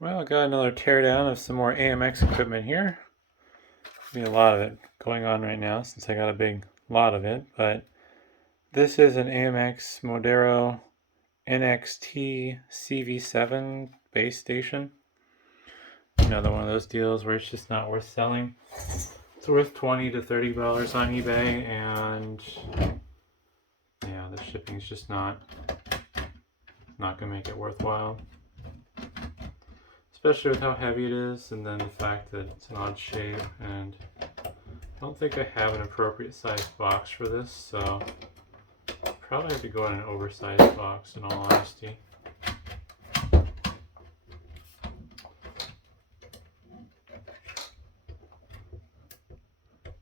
Well, I got another teardown of some more AMX equipment here. Be a lot of it going on right now since I got a big lot of it, but this is an AMX Modero NXT-CV7 base station. Another one of those deals where it's just not worth selling. It's worth $20 to $30 on eBay, and yeah, the shipping's just not gonna make it worthwhile. Especially with how heavy it is, and then the fact that it's an odd shape, and I don't think I have an appropriate sized box for this, so I'll probably have to go in an oversized box in all honesty.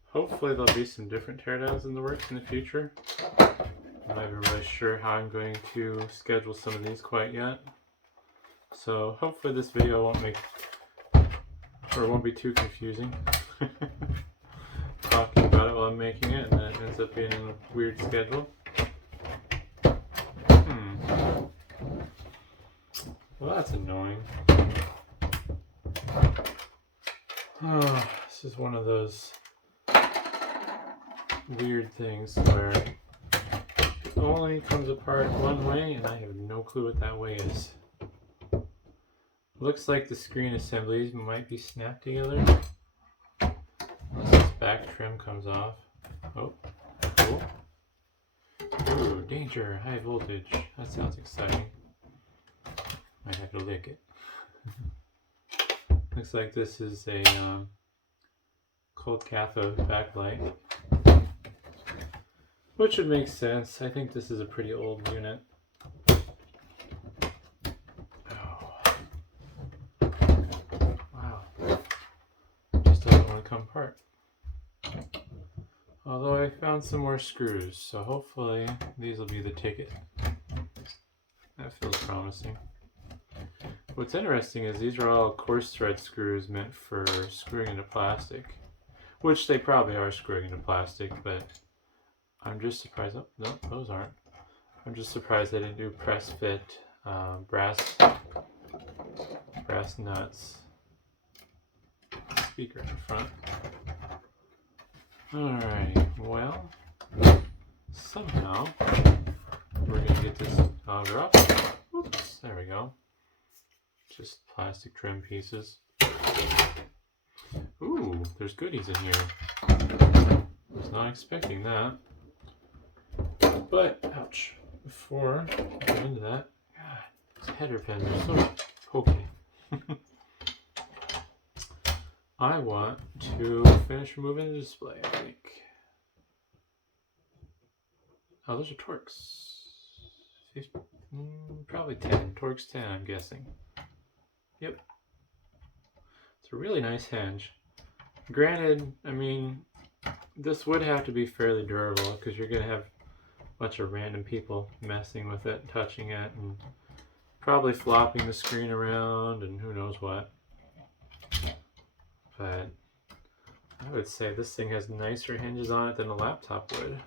Hopefully there'll be some different teardowns in the works in the future. I'm not even really sure how I'm going to schedule some of these quite yet. So hopefully this video won't be too confusing. Talking about it while I'm making it, and then it ends up being a weird schedule. Well, that's annoying. Oh, this is one of those weird things where it only comes apart one way, and I have no clue what that way is. Looks like the screen assemblies might be snapped together. Unless this back trim comes off. Oh. Ooh, danger, high voltage. That sounds exciting. Might have to lick it. Looks like this is a cold cathode backlight. Which would make sense. I think this is a pretty old unit. Come apart. Although I found some more screws, so hopefully these will be the ticket. That feels promising. What's interesting is these are all coarse thread screws meant for screwing into plastic, which they probably are screwing into plastic, but I'm just surprised. Oh, no, those aren't. I'm just surprised they didn't do press fit brass nuts. Speaker in front. Alrighty, well, somehow we're gonna get this auger up. Oops, there we go. Just plastic trim pieces. Ooh, there's goodies in here. Was not expecting that. But, ouch. Before I go into that, God, these header pins are so pokey. I want to finish removing the display, I think. Oh, those are Torx. Probably 10. Torx 10, I'm guessing. Yep. It's a really nice hinge. Granted, I mean, this would have to be fairly durable because you're going to have a bunch of random people messing with it, touching it, and probably flopping the screen around and who knows what. But I would say this thing has nicer hinges on it than a laptop would.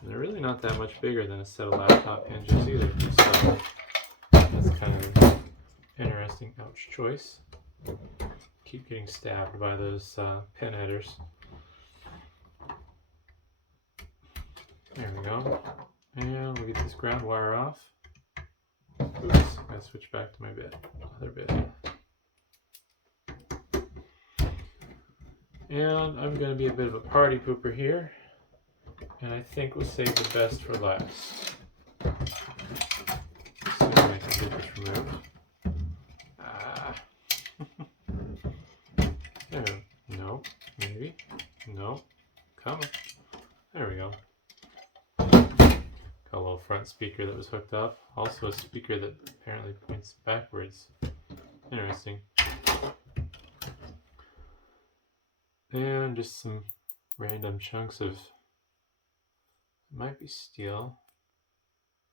And they're really not that much bigger than a set of laptop hinges either, so that's kind of an interesting choice. Keep getting stabbed by those pin headers. There we go. And we'll get this ground wire off. Oops, I gotta switch back to my other bit. And I'm going to be a bit of a party pooper here, and I think we'll save the best for last. Assuming I can get this removed. There. No. Maybe. No. Come on. There we go. Got a little front speaker that was hooked up. Also a speaker that apparently points backwards. Interesting. And just some random chunks of, might be steel.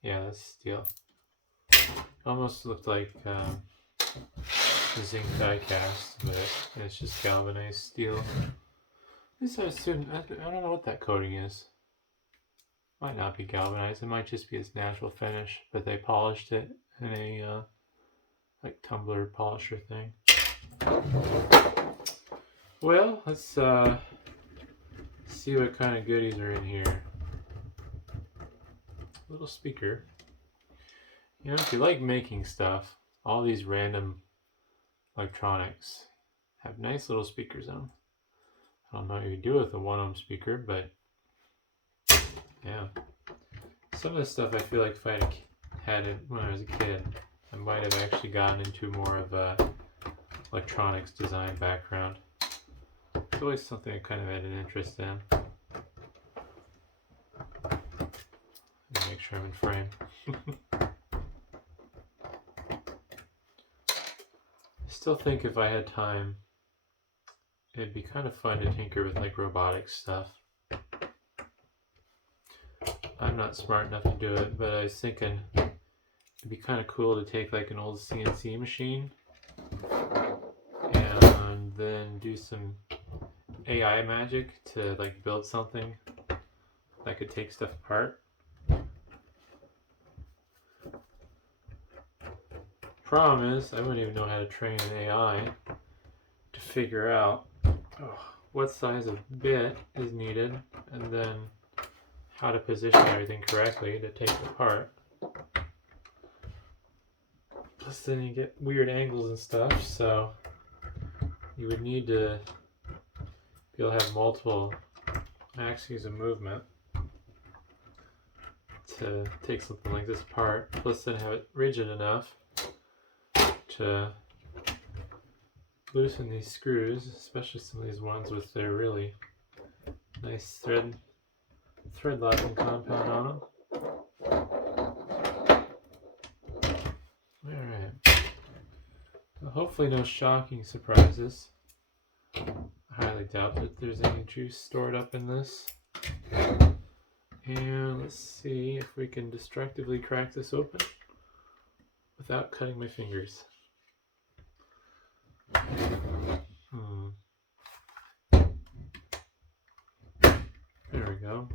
Yeah, that's steel. Almost looked like zinc die cast, but it's just galvanized steel. At least I assume, I don't know what that coating is. Might not be galvanized, it might just be its natural finish, but they polished it and a like tumbler polisher thing. Well, let's see what kind of goodies are in here. Little speaker. You know, if you like making stuff, all these random electronics have nice little speakers in them. I don't know what you do with a 1 ohm speaker, but yeah. Some of this stuff I feel like if I had it when I was a kid, I might have actually gotten into more of a electronics design background. It's always something I kind of had an interest in. Make sure I'm in frame. I still think if I had time, it'd be kind of fun to tinker with like robotics stuff. I'm not smart enough to do it, but I was thinking it'd be kind of cool to take like an old CNC machine and then do some AI magic to like build something that could take stuff apart. Problem is, I wouldn't even know how to train an AI to figure out what size of bit is needed and then how to position everything correctly to take it apart. Plus then you get weird angles and stuff, so you would need to be able to have multiple axes of movement to take something like this apart, plus then have it rigid enough to loosen these screws, especially some of these ones with their really nice thread locking compound on them. Alright. So hopefully no shocking surprises. I highly doubt that there's any juice stored up in this. And let's see if we can destructively crack this open without cutting my fingers. There we go.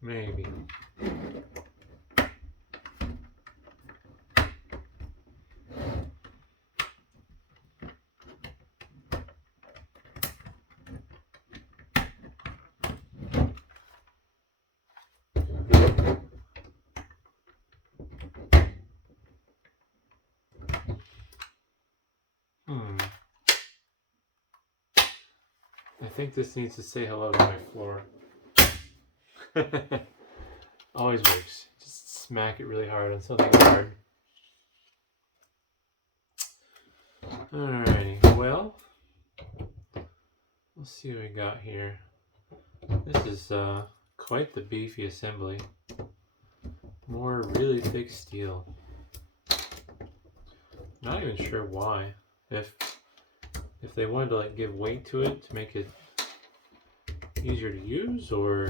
Maybe. I think this needs to say hello to my floor. Always works. Just smack it really hard on something hard. Alrighty, well, let's see what we got here. This is quite the beefy assembly. More really thick steel. Not even sure why. If they wanted to like give weight to it to make it easier to use, or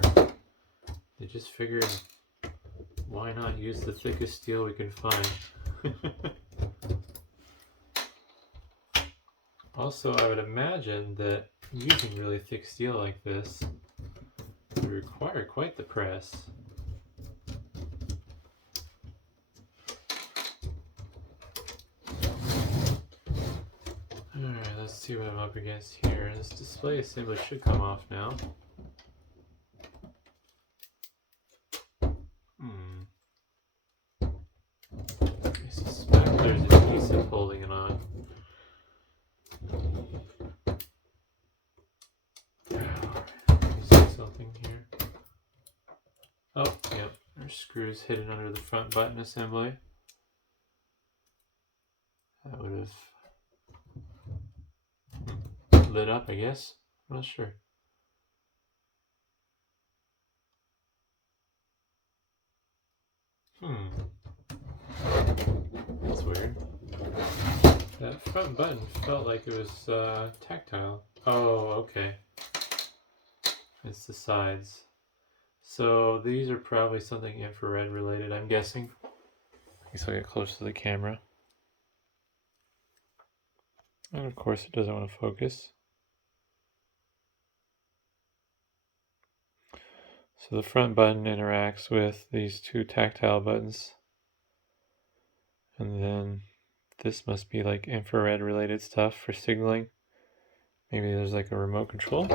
they just figured why not use the thickest steel we can find. Also, I would imagine that using really thick steel like this would require quite the press. Alright, let's see what I'm up against here. This display assembly should come off now. I suspect there's adhesive holding it on. See something here. Oh, yep. There's screws hidden under the front button assembly. That would have lit up, I guess. I'm not sure. That's weird. That front button felt like it was tactile. Oh, okay. It's the sides. So these are probably something infrared related, I'm guessing. I guess I'll get close to the camera. And of course it doesn't want to focus. So the front button interacts with these two tactile buttons. And then this must be like infrared related stuff for signaling. Maybe there's like a remote control.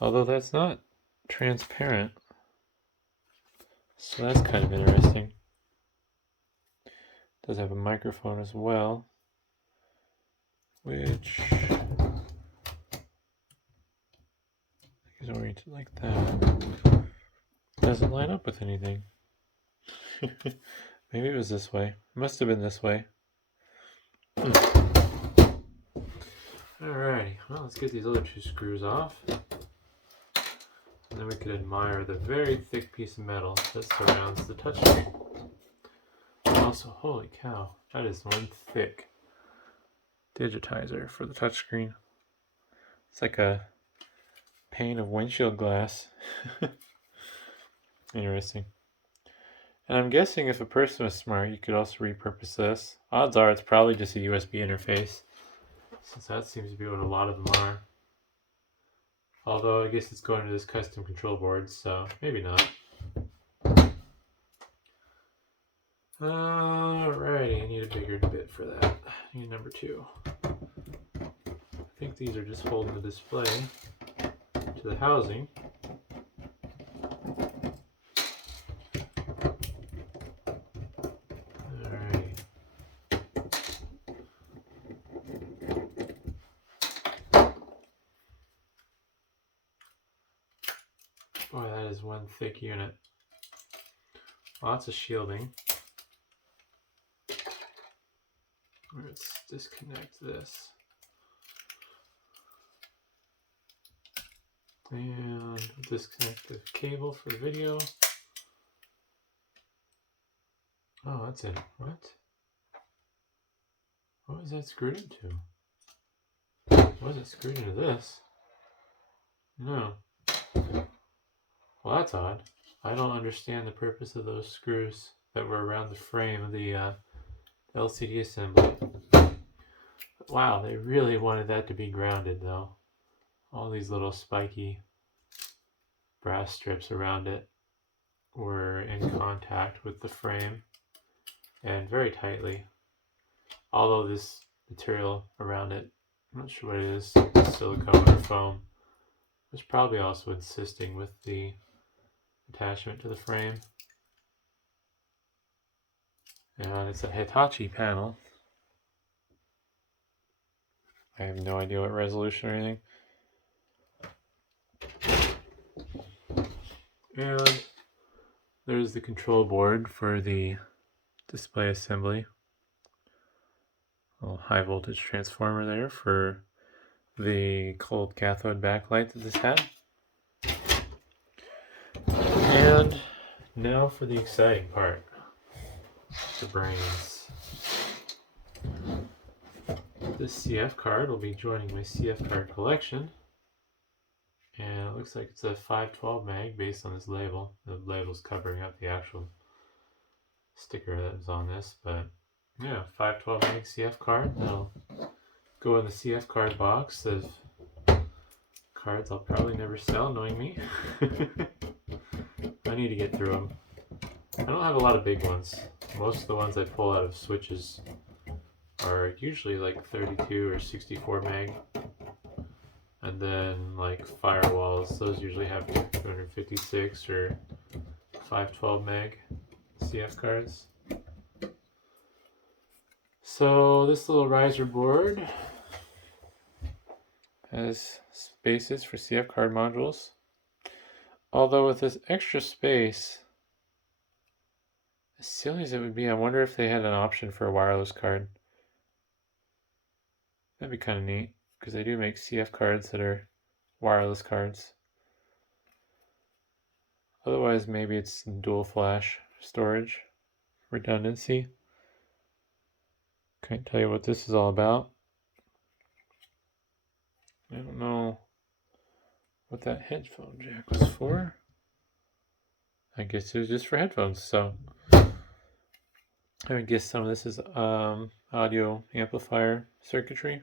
Although that's not transparent. So that's kind of interesting. Does have a microphone as well, which is oriented like that. Doesn't line up with anything. Maybe it was this way. Must have been this way. Alrighty, well, let's get these other two screws off. And then we could admire the very thick piece of metal that surrounds the touchscreen. Also, holy cow, that is one thick digitizer for the touchscreen. It's like a pane of windshield glass. Interesting. And I'm guessing if a person was smart, you could also repurpose this. Odds are it's probably just a USB interface, since that seems to be what a lot of them are. Although I guess it's going to this custom control board, so maybe not. Alrighty, I need a bigger bit for that. I need number 2. I think these are just holding the display to the housing. Alright. Boy, that is one thick unit. Lots of shielding. Let's disconnect this. And disconnect the cable for the video. Oh, that's it. What? What was that screwed into? It wasn't screwed into this. No. Well, that's odd. I don't understand the purpose of those screws that were around the frame of the LCD assembly. Wow, they really wanted that to be grounded though. All these little spiky brass strips around it were in contact with the frame and very tightly. Although this material around it, I'm not sure what it is, silicone or foam, was probably also assisting with the attachment to the frame. And it's a Hitachi panel. I have no idea what resolution or anything. And there's the control board for the display assembly. A little high voltage transformer there for the cold cathode backlight that this had. And now for the exciting part, the brains. This CF card will be joining my CF card collection. And it looks like it's a 512 mag based on this label. The label's covering up the actual sticker that was on this, but yeah, 512 meg CF card. That'll go in the CF card box of cards I'll probably never sell, knowing me. I need to get through them. I don't have a lot of big ones. Most of the ones I pull out of switches are usually like 32 or 64 meg. And then like firewalls, those usually have 256 or 512 meg CF cards. So this little riser board has spaces for CF card modules. Although with this extra space, as silly as it would be, I wonder if they had an option for a wireless card. That'd be kind of neat, because they do make CF cards that are wireless cards. Otherwise, maybe it's dual flash storage, redundancy. Can't tell you what this is all about. I don't know what that headphone jack was for. I guess it was just for headphones, so I would guess some of this is audio amplifier circuitry.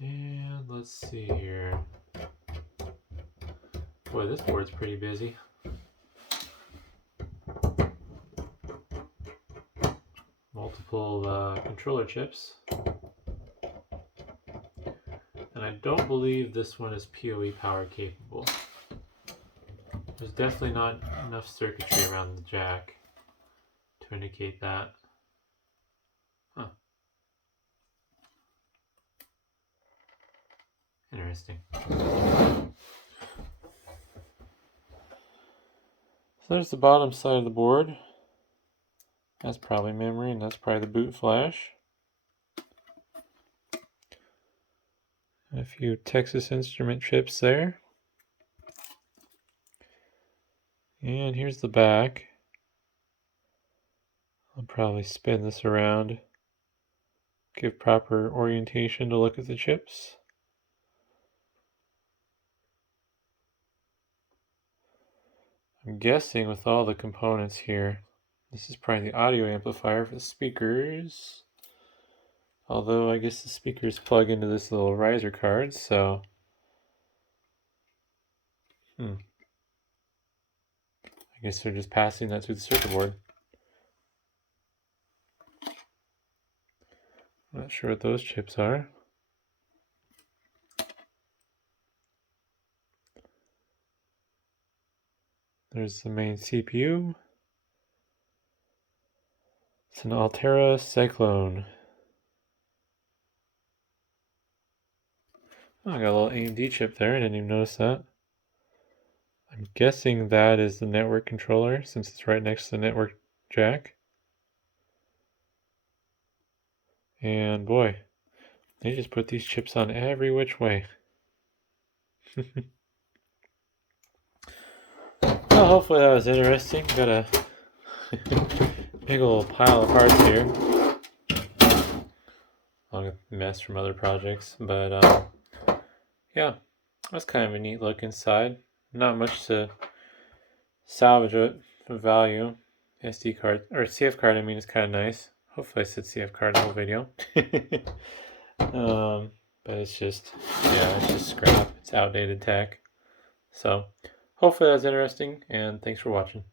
And let's see here. Boy, this board's pretty busy. Multiple controller chips. And I don't believe this one is PoE power capable. There's definitely not enough circuitry around the jack to indicate that. Huh. Interesting. So there's the bottom side of the board. That's probably memory, and that's probably the boot flash. A few Texas Instrument chips there. And here's the back. I'll probably spin this around, give proper orientation to look at the chips. I'm guessing with all the components here, this is probably the audio amplifier for the speakers. Although I guess the speakers plug into this little riser card, so I guess they're just passing that through the circuit board. Not sure what those chips are. There's the main CPU. It's an Altera Cyclone. Oh, I got a little AMD chip there. I didn't even notice that. I'm guessing that is the network controller since it's right next to the network jack. And boy, they just put these chips on every which way. Well, hopefully that was interesting. Got a big old pile of parts here. A mess from other projects, but yeah, that's kind of a neat look inside. Not much to salvage it for value. SD card, or CF card, I mean, is kind of nice. Hopefully I said CF card in the whole video. But it's just, yeah, it's just scrap. It's outdated tech. So hopefully that was interesting, and thanks for watching.